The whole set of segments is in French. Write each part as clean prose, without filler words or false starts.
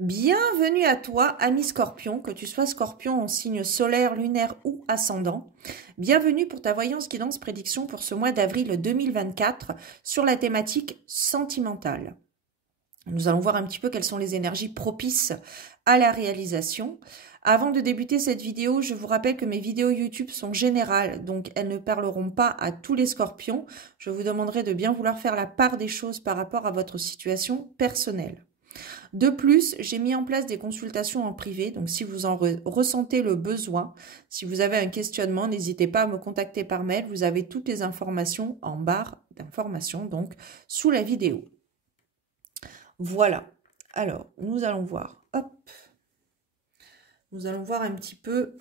Bienvenue à toi, ami Scorpion, que tu sois Scorpion en signe solaire, lunaire ou ascendant. Bienvenue pour ta voyance guidance prédiction pour ce mois d'avril 2024 sur la thématique sentimentale. Nous allons voir un petit peu quelles sont les énergies propices à la réalisation. Avant de débuter cette vidéo, je vous rappelle que mes vidéos YouTube sont générales, donc elles ne parleront pas à tous les Scorpions. Je vous demanderai de bien vouloir faire la part des choses par rapport à votre situation personnelle. De plus, j'ai mis en place des consultations en privé, donc si vous en ressentez le besoin, si vous avez un questionnement, n'hésitez pas à me contacter par mail, vous avez toutes les informations en barre d'informations, donc sous la vidéo. Voilà, alors nous allons voir, hop, nous allons voir un petit peu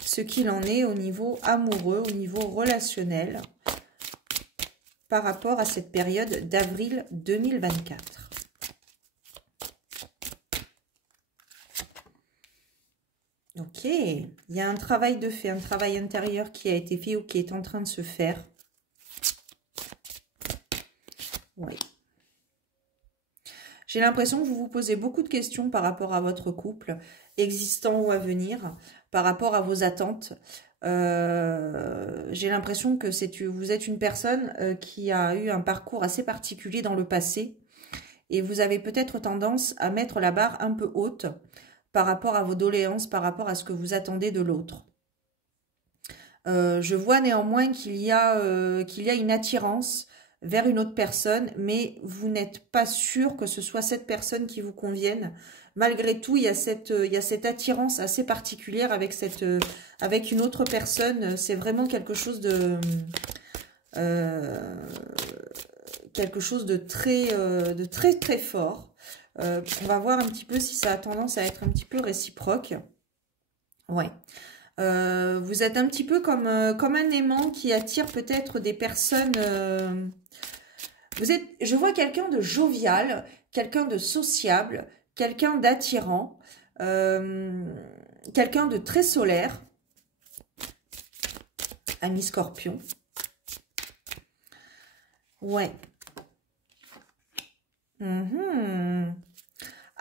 ce qu'il en est au niveau amoureux, au niveau relationnel, par rapport à cette période d'avril 2024. Ok, il y a un travail de fait, un travail intérieur qui a été fait ou qui est en train de se faire. Oui. J'ai l'impression que vous vous posez beaucoup de questions par rapport à votre couple, existant ou à venir, par rapport à vos attentes. J'ai l'impression que vous êtes une personne qui a eu un parcours assez particulier dans le passé et vous avez peut-être tendance à mettre la barre un peu haute par rapport à vos doléances, par rapport à ce que vous attendez de l'autre. Je vois néanmoins qu'il y a une attirance vers une autre personne, mais vous n'êtes pas sûr que ce soit cette personne qui vous convienne. Malgré tout, il y a cette attirance assez particulière avec une autre personne. C'est vraiment quelque chose de très fort. On va voir un petit peu si ça a tendance à être un petit peu réciproque. Ouais. Vous êtes un petit peu comme un aimant qui attire peut-être des personnes... je vois quelqu'un de jovial, quelqu'un de sociable, quelqu'un d'attirant, quelqu'un de très solaire, ami Scorpion. Ouais.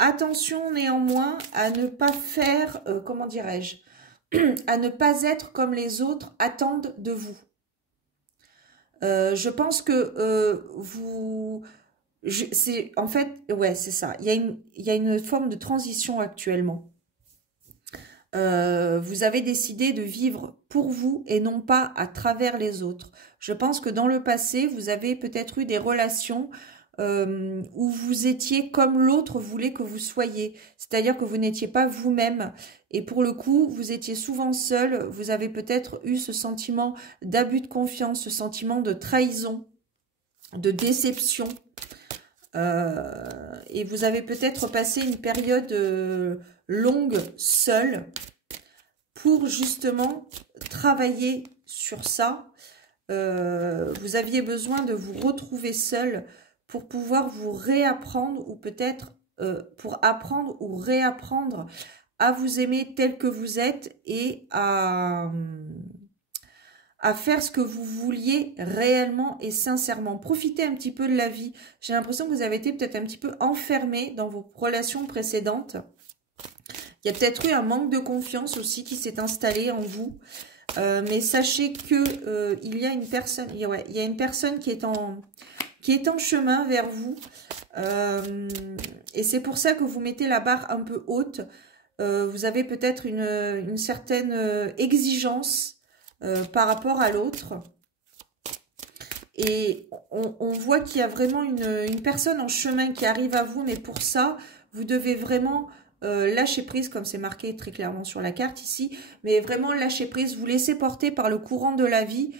Attention néanmoins à ne pas faire, comment dirais-je, à ne pas être comme les autres attendent de vous. Je pense que en fait, ouais, c'est ça. Il y a une forme de transition actuellement. Vous avez décidé de vivre pour vous et non pas à travers les autres. Je pense que dans le passé, vous avez peut-être eu des relations où vous étiez comme l'autre voulait que vous soyez. C'est-à-dire que vous n'étiez pas vous-même. Et pour le coup, vous étiez souvent seul. Vous avez peut-être eu ce sentiment d'abus de confiance, ce sentiment de trahison, de déception. Et vous avez peut-être passé une période longue seul pour justement travailler sur ça. Vous aviez besoin de vous retrouver seul pour pouvoir vous réapprendre ou peut-être pour apprendre ou réapprendre à vous aimer tel que vous êtes et à faire ce que vous vouliez réellement et sincèrement. Profitez un petit peu de la vie. J'ai l'impression que vous avez été peut-être un petit peu enfermé dans vos relations précédentes. Il y a peut-être eu un manque de confiance aussi qui s'est installé en vous. Mais sachez que il y a une personne, il y a une personne qui est en chemin vers vous. Et c'est pour ça que vous mettez la barre un peu haute. Vous avez peut-être une certaine exigence par rapport à l'autre. Et on voit qu'il y a vraiment une personne en chemin qui arrive à vous. Mais pour ça, vous devez vraiment... lâcher prise, comme c'est marqué très clairement sur la carte ici, mais vraiment lâcher prise, vous laisser porter par le courant de la vie,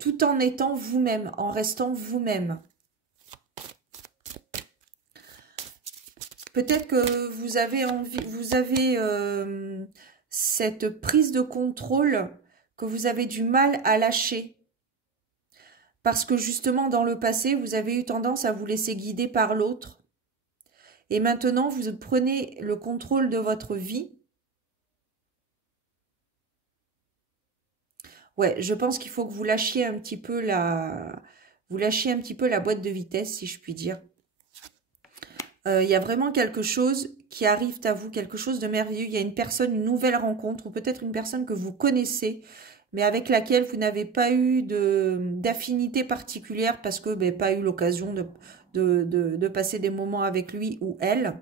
tout en étant vous-même, en restant vous-même. Peut-être que vous avez cette prise de contrôle que vous avez du mal à lâcher. Parce que justement, dans le passé, vous avez eu tendance à vous laisser guider par l'autre. Et maintenant, vous prenez le contrôle de votre vie. Ouais, je pense qu'il faut que vous lâchiez un petit peu la boîte de vitesse, si je puis dire. Il y a vraiment quelque chose qui arrive à vous, quelque chose de merveilleux. Il y a une personne, une nouvelle rencontre, ou peut-être une personne que vous connaissez, mais avec laquelle vous n'avez pas eu d'affinité particulière parce que ben, pas eu l'occasion de passer des moments avec lui ou elle.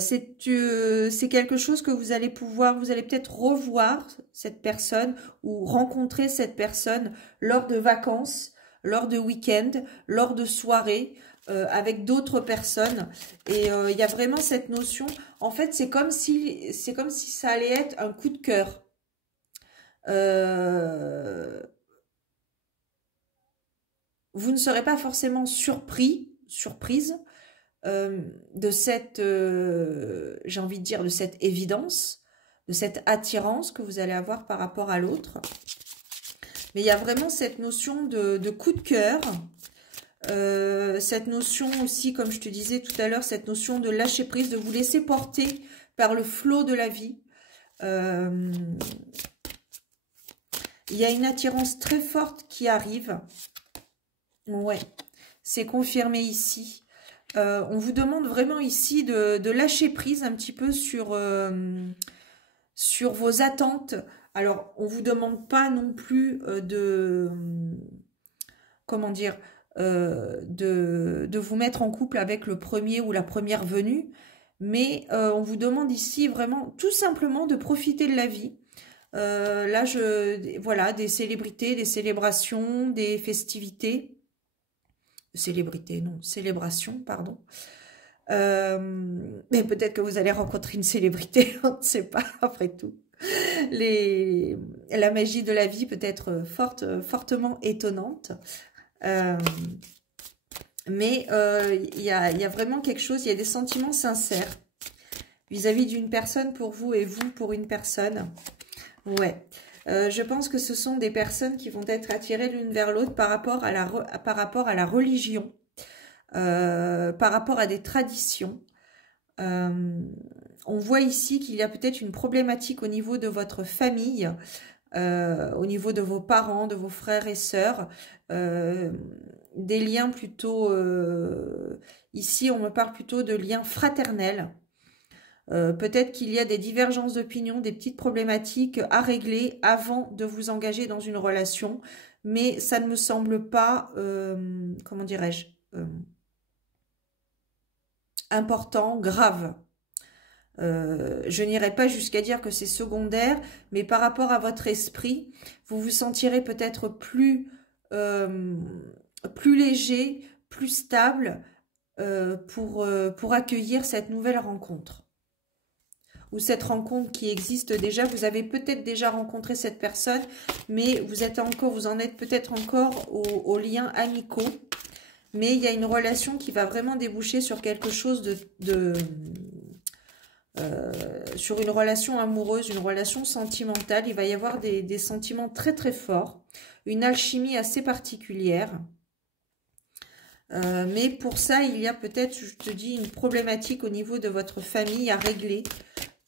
C'est quelque chose que vous allez peut-être revoir cette personne ou rencontrer cette personne lors de vacances, lors de week-ends, lors de soirées, avec d'autres personnes. Et il y a vraiment cette notion. En fait, c'est comme si ça allait être un coup de cœur. Euh, vous ne serez pas forcément surprise de cette, j'ai envie de dire, de cette évidence, de cette attirance que vous allez avoir par rapport à l'autre. Mais il y a vraiment cette notion de coup de cœur, cette notion aussi, comme je te disais tout à l'heure, cette notion de lâcher prise, de vous laisser porter par le flot de la vie. Il y a une attirance très forte qui arrive. Ouais, c'est confirmé ici. On vous demande vraiment ici de lâcher prise un petit peu sur vos attentes. Alors, on ne vous demande pas non plus comment dire, de vous mettre en couple avec le premier ou la première venue, mais on vous demande ici vraiment tout simplement de profiter de la vie. Là, voilà, des célébrités, des célébrations, des festivités. Célébrité, non, célébration, pardon. Mais peut-être que vous allez rencontrer une célébrité, on ne sait pas, après tout. La magie de la vie peut être fortement étonnante. Mais il y a vraiment quelque chose, il y a des sentiments sincères vis-à-vis d'une personne pour vous et vous pour une personne. Ouais. Je pense que ce sont des personnes qui vont être attirées l'une vers l'autre par rapport à la religion, par rapport à des traditions. On voit ici qu'il y a peut-être une problématique au niveau de votre famille, au niveau de vos parents, de vos frères et sœurs, des liens plutôt... ici, on me parle plutôt de liens fraternels. Peut-être qu'il y a des divergences d'opinion, des petites problématiques à régler avant de vous engager dans une relation, mais ça ne me semble pas, comment dirais-je, important, grave. Je n'irai pas jusqu'à dire que c'est secondaire, mais par rapport à votre esprit, vous vous sentirez peut-être plus léger, plus stable pour accueillir cette nouvelle rencontre. Ou cette rencontre qui existe déjà. Vous avez peut-être déjà rencontré cette personne, mais vous en êtes peut-être encore aux liens amicaux. Mais il y a une relation qui va vraiment déboucher sur quelque chose sur une relation amoureuse, une relation sentimentale. Il va y avoir des sentiments très très forts, une alchimie assez particulière. Mais pour ça, il y a peut-être, je te dis, une problématique au niveau de votre famille à régler.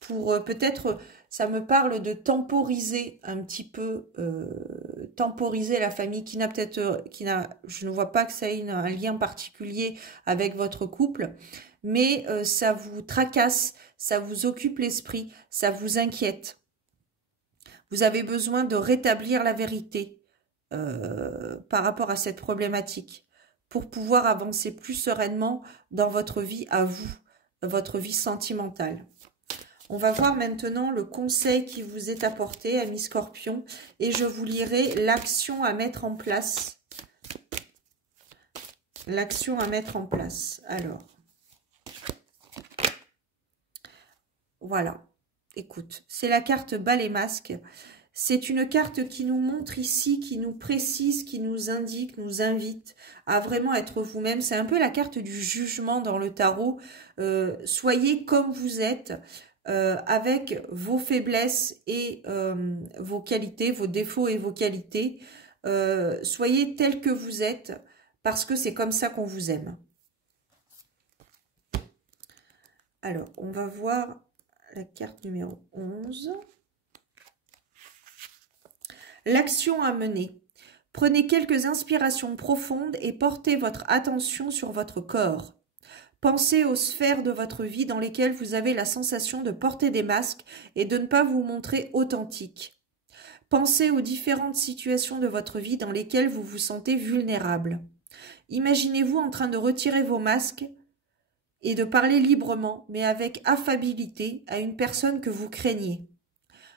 Pour peut-être, ça me parle de temporiser un petit peu, temporiser la famille qui n'a peut-être, je ne vois pas que ça ait un lien particulier avec votre couple, mais ça vous tracasse, ça vous occupe l'esprit, ça vous inquiète. Vous avez besoin de rétablir la vérité par rapport à cette problématique pour pouvoir avancer plus sereinement dans votre vie à vous, votre vie sentimentale. On va voir maintenant le conseil qui vous est apporté, amis Scorpion, et je vous lirai l'action à mettre en place. L'action à mettre en place. Alors, voilà. Écoute, c'est la carte Bas et Masque. C'est une carte qui nous montre ici, qui nous précise, qui nous indique, nous invite à vraiment être vous-même. C'est un peu la carte du jugement dans le tarot. Soyez comme vous êtes. Avec vos faiblesses et vos qualités, vos défauts et vos qualités. Soyez tel que vous êtes parce que c'est comme ça qu'on vous aime. Alors, on va voir la carte numéro 11. L'action à mener. Prenez quelques inspirations profondes et portez votre attention sur votre corps. Pensez aux sphères de votre vie dans lesquelles vous avez la sensation de porter des masques et de ne pas vous montrer authentique. Pensez aux différentes situations de votre vie dans lesquelles vous vous sentez vulnérable. Imaginez-vous en train de retirer vos masques et de parler librement, mais avec affabilité, à une personne que vous craignez.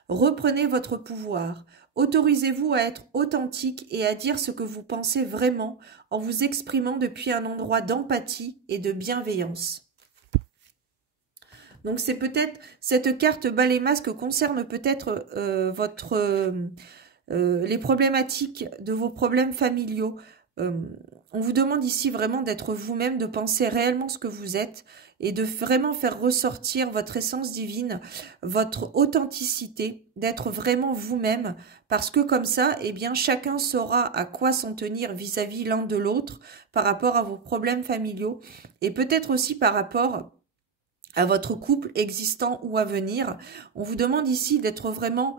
Reprenez votre pouvoir. Autorisez-vous à être authentique et à dire ce que vous pensez vraiment en vous exprimant depuis un endroit d'empathie et de bienveillance. Donc c'est peut-être, cette carte balai masque concerne peut-être les problématiques de vos problèmes familiaux. On vous demande ici vraiment d'être vous-même, de penser réellement ce que vous êtes et de vraiment faire ressortir votre essence divine, votre authenticité, d'être vraiment vous-même, parce que comme ça, eh bien, chacun saura à quoi s'en tenir vis-à-vis l'un de l'autre par rapport à vos problèmes familiaux et peut-être aussi par rapport à votre couple existant ou à venir. On vous demande ici d'être vraiment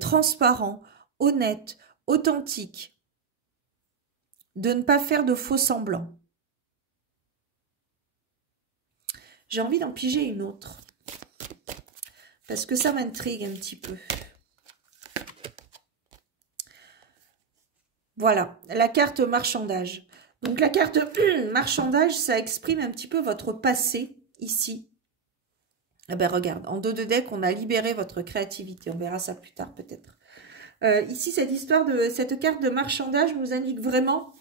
transparent, honnête, authentique, de ne pas faire de faux semblants. J'ai envie d'en piger une autre, parce que ça m'intrigue un petit peu. Voilà, la carte marchandage. Donc la carte marchandage, ça exprime un petit peu votre passé, ici. Eh ben regarde, en dos de deck, on a libéré votre créativité. On verra ça plus tard peut-être. Ici, cette carte de marchandage nous indique vraiment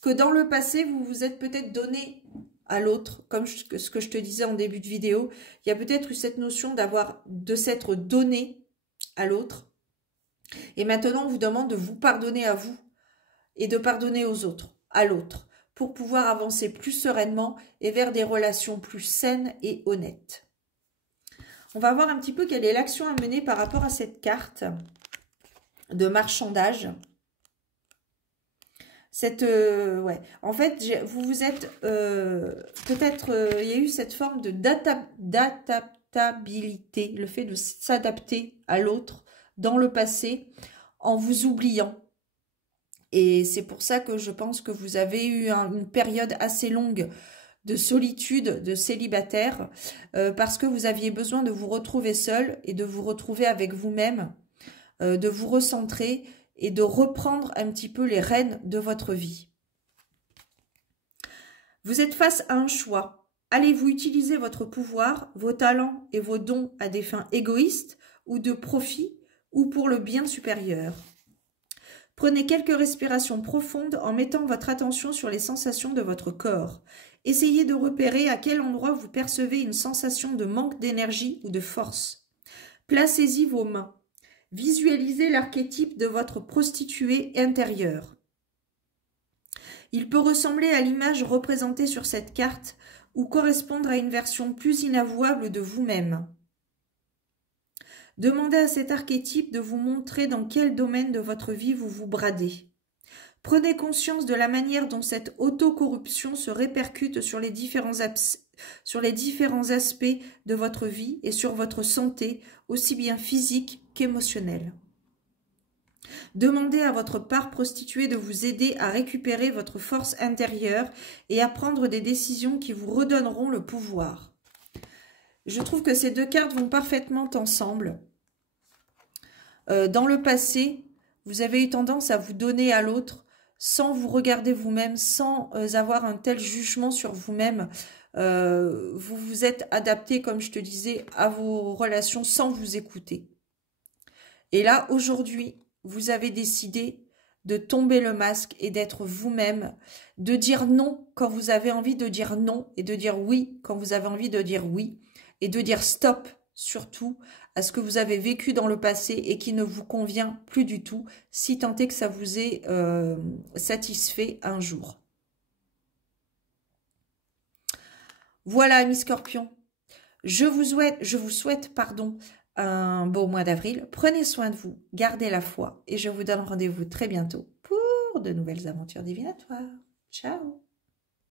que dans le passé, vous vous êtes peut-être donné à l'autre, comme ce que je te disais en début de vidéo. Il y a peut-être eu cette notion de s'être donné à l'autre. Et maintenant, on vous demande de vous pardonner à vous et de pardonner aux autres, à l'autre, pour pouvoir avancer plus sereinement et vers des relations plus saines et honnêtes. On va voir un petit peu quelle est l'action à mener par rapport à cette carte de marchandage. Ouais. En fait, vous vous êtes peut-être, il y a eu cette forme d'adaptabilité, le fait de s'adapter à l'autre dans le passé en vous oubliant. Et c'est pour ça que je pense que vous avez eu une période assez longue de solitude, de célibataire, parce que vous aviez besoin de vous retrouver seul et de vous retrouver avec vous-même, de vous recentrer et de reprendre un petit peu les rênes de votre vie. Vous êtes face à un choix. Allez-vous utiliser votre pouvoir, vos talents et vos dons à des fins égoïstes ou de profit ou pour le bien supérieur? Prenez quelques respirations profondes en mettant votre attention sur les sensations de votre corps. Essayez de repérer à quel endroit vous percevez une sensation de manque d'énergie ou de force. Placez-y vos mains. Visualisez l'archétype de votre prostituée intérieure. Il peut ressembler à l'image représentée sur cette carte ou correspondre à une version plus inavouable de vous-même. Demandez à cet archétype de vous montrer dans quel domaine de votre vie vous vous bradez. Prenez conscience de la manière dont cette autocorruption se répercute sur les différents aspects de votre vie et sur votre santé, aussi bien physique qu'émotionnelle. Demandez à votre part prostituée de vous aider à récupérer votre force intérieure et à prendre des décisions qui vous redonneront le pouvoir. Je trouve que ces deux cartes vont parfaitement ensemble. Dans le passé, vous avez eu tendance à vous donner à l'autre sans vous regarder vous-même, sans avoir un tel jugement sur vous-même. Vous vous êtes adapté, comme je te disais, à vos relations sans vous écouter. Et là, aujourd'hui, vous avez décidé de tomber le masque et d'être vous-même, de dire non quand vous avez envie de dire non et de dire oui quand vous avez envie de dire oui et de dire stop surtout à ce que vous avez vécu dans le passé et qui ne vous convient plus du tout, si tant est que ça vous ait satisfait un jour. Voilà, amis scorpions, je vous souhaite un beau mois d'avril. Prenez soin de vous, gardez la foi et je vous donne rendez-vous très bientôt pour de nouvelles aventures divinatoires. Ciao!